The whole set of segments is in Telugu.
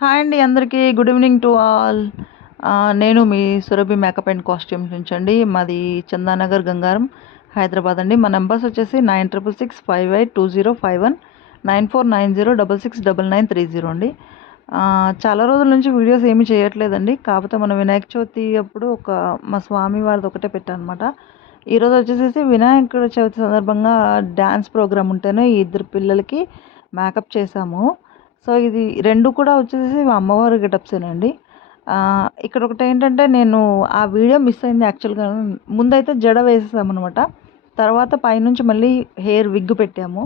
హాయ్ అండి అందరికీ. Good evening to all. నేను మీ సురభి మేకప్ అండ్ కాస్ట్యూమ్స్ నుంచి అండి. మాది చందానగర్, గంగారం, హైదరాబాద్ అండి. మా నెంబర్స్ వచ్చేసి 9665820519, 9490669930 అండి. చాలా రోజుల నుంచి వీడియోస్ ఏమీ చేయట్లేదండి. కాకపోతే మన వినాయక చవితి అప్పుడు మా స్వామి వారిది ఒకటే పెట్టానమాట. ఈరోజు వచ్చేసేసి వినాయకుడి చవితి సందర్భంగా డ్యాన్స్ ప్రోగ్రామ్ ఉంటేనే ఈ ఇద్దరు పిల్లలకి మేకప్ చేశాము. సో, ఇది 2 కూడా వచ్చేసేసి మా అమ్మవారి గెటప్సేనండి. ఇక్కడ ఒకటేంటంటే నేను ఆ వీడియో మిస్ అయింది యాక్చువల్‌గా. ముందైతే జడ వేసేసామనమాట. తర్వాత పైనుంచి మళ్ళీ హెయిర్ విగ్ పెట్టాము.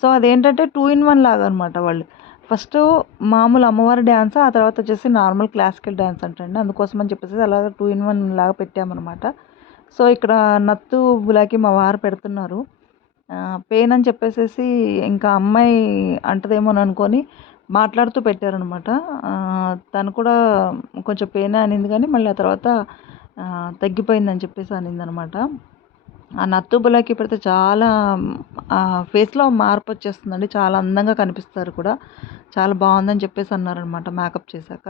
సో, అదేంటంటే 2 ఇన్ 1 లాగా అనమాట వాళ్ళు. ఫస్టు మామూలు అమ్మవారి డాన్స్, ఆ తర్వాత వచ్చేసి నార్మల్ క్లాసికల్ డాన్స్ అంటండి. అందుకోసమని చెప్పేసి అలాగా 2 ఇన్ 1 లాగా పెట్టామనమాట. సో, ఇక్కడ నత్తు, బులాకి మా వారు పెడుతున్నారు. పెయిన్ అని చెప్పేసేసి ఇంకా అమ్మాయి అంటదేమోననుకోని మాట్లాడుతూ పెట్టారనమాట. తను కూడా కొంచెం పెయినే అనింది కానీ మళ్ళీ ఆ తర్వాత తగ్గిపోయిందని చెప్పేసి అనిందనమాట. ఆ నత్తు బులాకి పెడితే చాలా ఫేస్‌లో మార్పొచ్చేస్తుందండి. చాలా అందంగా కనిపిస్తారు కూడా. చాలా బావుందని చెప్పేసి అన్నారనమాట మేకప్ చేశాక.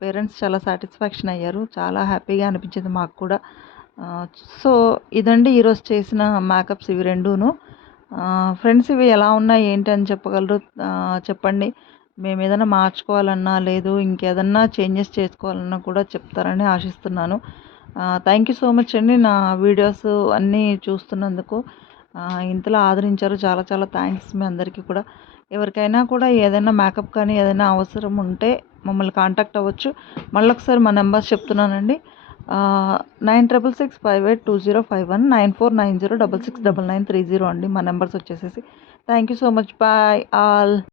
పేరెంట్స్ చాలా సాటిస్ఫాక్షన్ అయ్యారు. చాలా హ్యాపీగా అనిపించింది మాకు కూడా. ఆహ్, సో, ఇదండి ఈరోజు చేసిన మేకప్స్ ఇవి రెండూను. ఫ్రెండ్స్ ఇవి ఎలా ఉన్నాయి ఏంటి అని చెప్పగలరు? చెప్పండి. మేమేదైనా మార్చుకోవాలన్నా, లేదు ఇంకేదన్నా చేంజెస్ చేసుకోవాలన్నా కూడా చెప్తారని ఆశిస్తున్నాను. థ్యాంక్ యూ సో మచ్ అండి నా వీడియోస్ అన్నీ చూస్తున్నందుకు. ఇంతలా ఆదరించారు. చాలా చాలా థ్యాంక్స్ మీ అందరికీ కూడా. ఎవరికైనా కూడా ఏదైనా మేకప్ కానీ ఏదైనా అవసరం ఉంటే మమ్మల్ని కాంటాక్ట్ అవ్వచ్చు. మళ్ళొకసారి మా నెంబర్స్ చెప్తున్నానండి. 9665820519, 9490669930 అండి మా నెంబర్స్ వచ్చేసేసి. Thank you so much. Bye all.